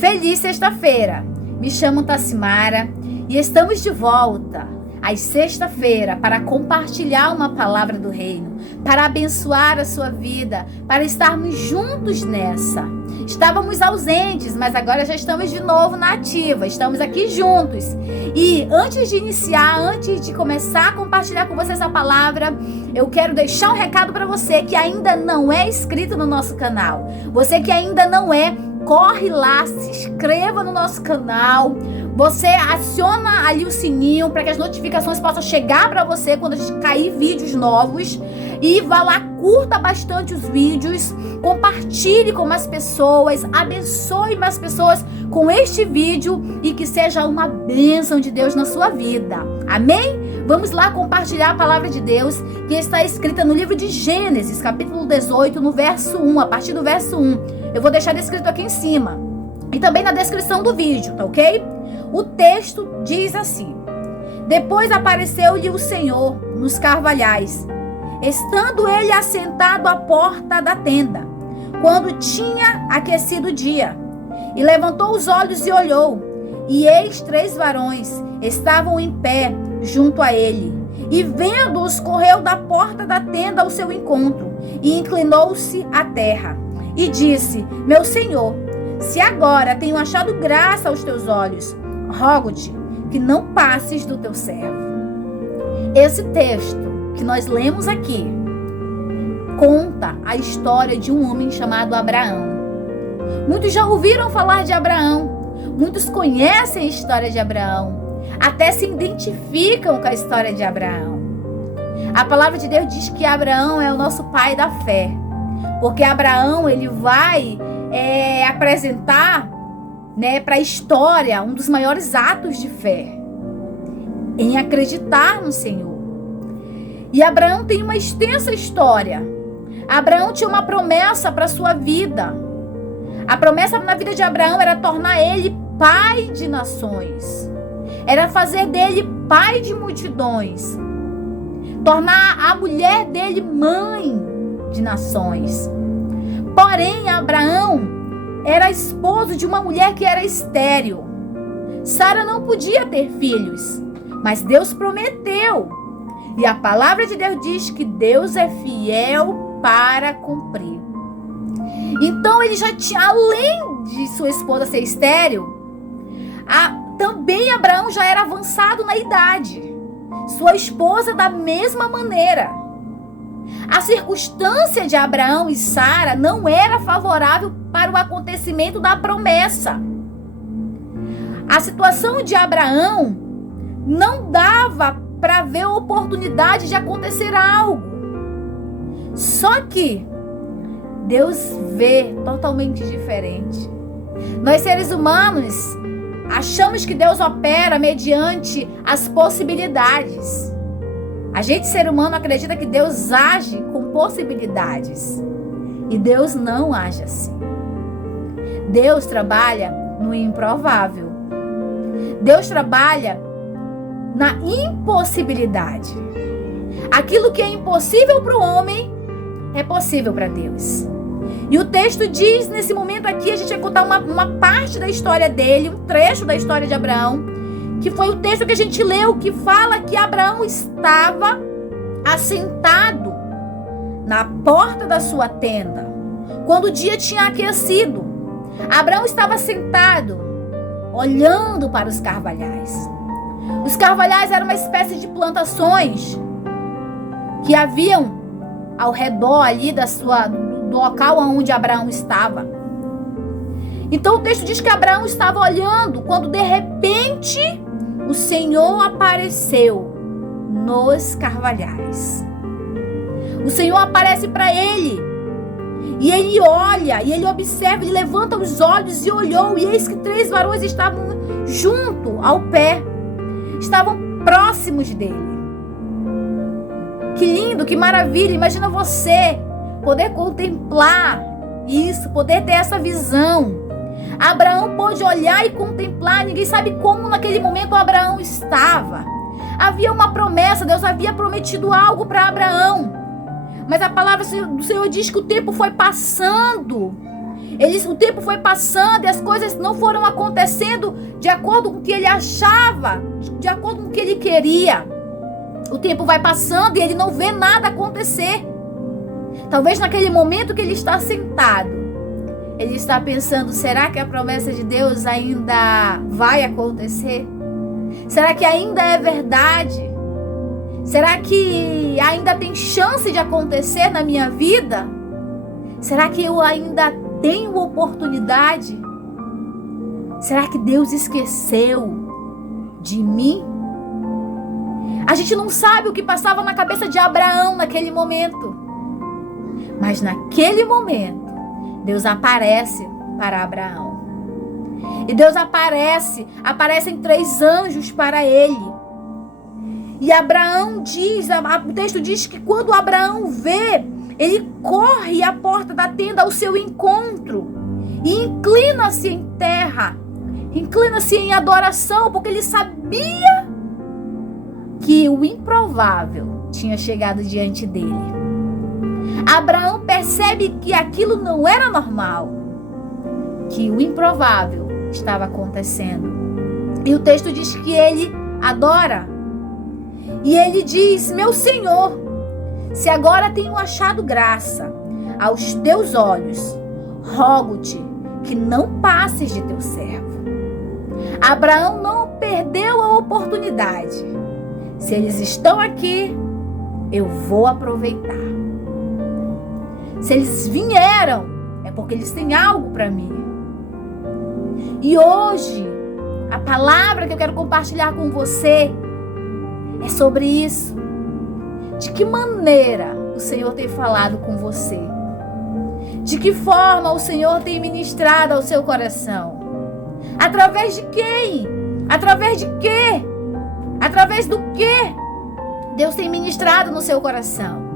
Feliz sexta-feira! Me chamo Tassimara e estamos de volta às sexta-feira para compartilhar uma palavra do reino, para abençoar a sua vida, para estarmos juntos nessa. Estávamos ausentes, mas agora já estamos de novo na ativa, estamos aqui juntos. E antes de iniciar, antes de começar a compartilhar com vocês a palavra, eu quero deixar um recado para você que ainda não é inscrito no nosso canal. Você que ainda não é, corre lá, se inscreva no nosso canal. Você aciona ali o sininho para que as notificações possam chegar para você quando a gente cair vídeos novos. E vá lá, curta bastante os vídeos, compartilhe com mais pessoas, abençoe mais pessoas com este vídeo e que seja uma bênção de Deus na sua vida. Amém? Vamos lá compartilhar a palavra de Deus que está escrita no livro de Gênesis, capítulo 18, no verso 1, a partir do verso 1. Eu vou deixar descrito aqui em cima e também na descrição do vídeo, tá ok? O texto diz assim: Depois apareceu-lhe o Senhor nos carvalhais, estando ele assentado à porta da tenda, quando tinha aquecido o dia. E levantou os olhos e olhou, e eis 3 varões estavam em pé junto a ele. E vendo-os, correu da porta da tenda ao seu encontro, e inclinou-se à terra, e disse: Meu Senhor, se agora tenho achado graça aos teus olhos, rogo-te que não passes do teu servo. Esse texto que nós lemos aqui conta a história de um homem chamado Abraão. Muitos já ouviram falar de Abraão, muitos conhecem a história de Abraão, até se identificam com a história de Abraão. A palavra de Deus diz que Abraão é o nosso pai da fé, porque Abraão ele vai apresentar para a história um dos maiores atos de fé, em acreditar no Senhor. E Abraão tem uma extensa história. Abraão tinha uma promessa para a sua vida. A promessa na vida de Abraão era tornar ele pai de nações. Era fazer dele pai de multidões. Tornar a mulher dele mãe de nações. Porém, Abraão era esposo de uma mulher que era estéril. Sara não podia ter filhos, mas Deus prometeu. E a palavra de Deus diz que Deus é fiel para cumprir. Então ele já tinha, além de sua esposa ser estéril, também Abraão já era avançado na idade. Sua esposa da mesma maneira. A circunstância de Abraão e Sara não era favorável para o acontecimento da promessa. A situação de Abraão não dava para ver a oportunidade de acontecer algo. Só que Deus vê totalmente diferente. Nós seres humanos achamos que Deus opera mediante as possibilidades. A gente, ser humano, acredita que Deus age com possibilidades. E Deus não age assim. Deus trabalha no improvável. Deus trabalha na impossibilidade. Aquilo que é impossível para o homem é possível para Deus. E o texto diz, nesse momento aqui, a gente vai contar uma parte da história dele, um trecho da história de Abraão, que foi o texto que a gente leu, que fala que Abraão estava assentado na porta da sua tenda, quando o dia tinha aquecido. Abraão estava sentado, olhando para os carvalhais. Os carvalhais eram uma espécie de plantações que haviam ao redor ali do local onde Abraão estava. Então o texto diz que Abraão estava olhando quando de repente o Senhor apareceu nos carvalhais. O Senhor aparece para ele. E ele olha, e ele observa, ele levanta os olhos e olhou. E eis que 3 varões estavam junto ao pé. Estavam próximos dele. Que lindo, que maravilha. Imagina você poder contemplar isso, poder ter essa visão. Abraão pôde olhar e contemplar. Ninguém sabe como naquele momento Abraão estava. Havia uma promessa, Deus havia prometido algo para Abraão. Mas a palavra do Senhor diz que o tempo foi passando. O tempo foi passando e as coisas não foram acontecendo de acordo com o que ele achava, de acordo com o que ele queria. O tempo vai passando e ele não vê nada acontecer. Talvez naquele momento que ele está sentado, ele está pensando, será que a promessa de Deus ainda vai acontecer? Será que ainda é verdade? Será que ainda tem chance de acontecer na minha vida? Será que eu ainda tenho oportunidade? Será que Deus esqueceu de mim? A gente não sabe o que passava na cabeça de Abraão naquele momento. Mas naquele momento, Deus aparece para Abraão. E Deus aparecem 3 anjos para ele. E Abraão o texto diz que quando Abraão vê, ele corre à porta da tenda ao seu encontro e inclina-se em terra, inclina-se em adoração, porque ele sabia que o improvável tinha chegado diante dele. Abraão percebe que aquilo não era normal, que o improvável estava acontecendo. E o texto diz que ele adora. E ele diz, meu Senhor, se agora tenho achado graça aos teus olhos, rogo-te que não passes de teu servo. Abraão não perdeu a oportunidade. Se eles estão aqui, eu vou aproveitar. Se eles vieram, é porque eles têm algo para mim. E hoje, a palavra que eu quero compartilhar com você é sobre isso. De que maneira o Senhor tem falado com você? De que forma o Senhor tem ministrado ao seu coração? Através de quem? Através de quê? Através do quê? Deus tem ministrado no seu coração.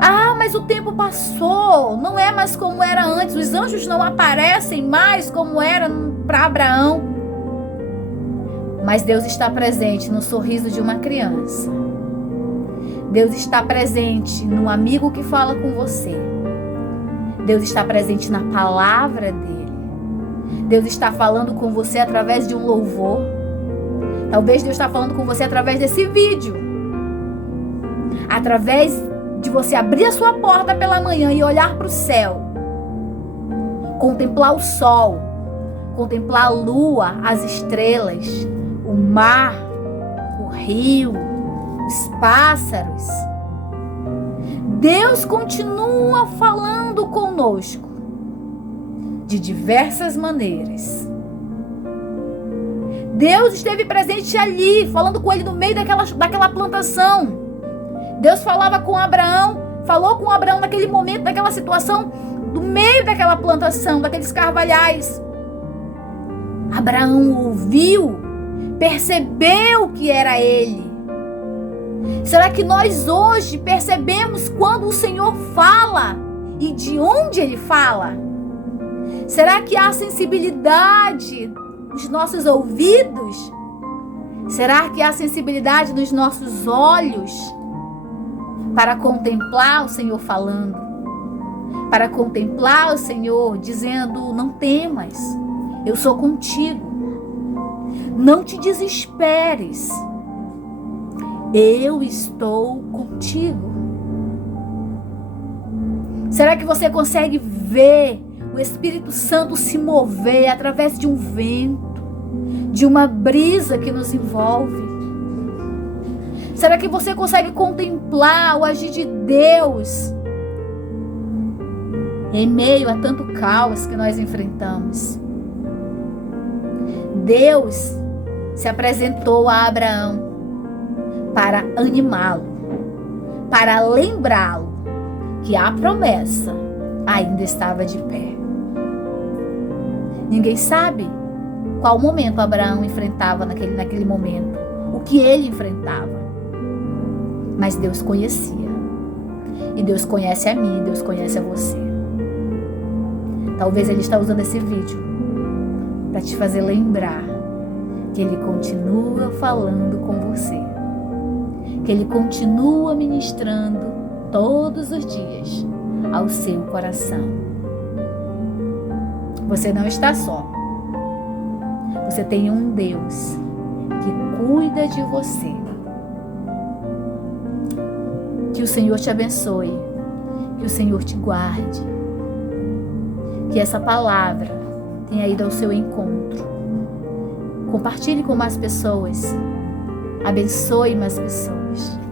Ah, mas o tempo passou, não é mais como era antes. Os anjos não aparecem mais como era para Abraão. Mas Deus está presente no sorriso de uma criança. Deus está presente no amigo que fala com você. Deus está presente na palavra dele. Deus está falando com você através de um louvor. Talvez Deus está falando com você através desse vídeo. Através de você abrir a sua porta pela manhã e olhar para o céu. Contemplar o sol. Contemplar a lua, as estrelas, o mar, o rio, os pássaros. Deus continua falando conosco de diversas maneiras. Deus esteve presente ali, falando com ele no meio daquela plantação. Deus falava com Abraão, falou com Abraão naquele momento, naquela situação, no meio daquela plantação, daqueles carvalhais. Abraão ouviu, percebeu que era ele. Será que nós hoje percebemos quando o Senhor fala e de onde ele fala? Será que há sensibilidade nos nossos ouvidos? Será que há sensibilidade nos nossos olhos para contemplar o Senhor falando? Para contemplar o Senhor dizendo, não temas, eu sou contigo. Não te desesperes. Eu estou contigo. Será que você consegue ver o Espírito Santo se mover através de um vento, de uma brisa que nos envolve? Será que você consegue contemplar o agir de Deus em meio a tanto caos que nós enfrentamos? Deus se apresentou a Abraão para animá-lo, para lembrá-lo que a promessa ainda estava de pé. Ninguém sabe qual momento Abraão enfrentava naquele momento, o que ele enfrentava. Mas Deus conhecia. E Deus conhece a mim, Deus conhece a você. Talvez Ele está usando esse vídeo para te fazer lembrar que Ele continua falando com você. Que Ele continua ministrando todos os dias ao seu coração. Você não está só. Você tem um Deus que cuida de você. Que o Senhor te abençoe. Que o Senhor te guarde. Que essa palavra tenha ido ao seu encontro. Compartilhe com mais pessoas. Abençoe mais pessoas.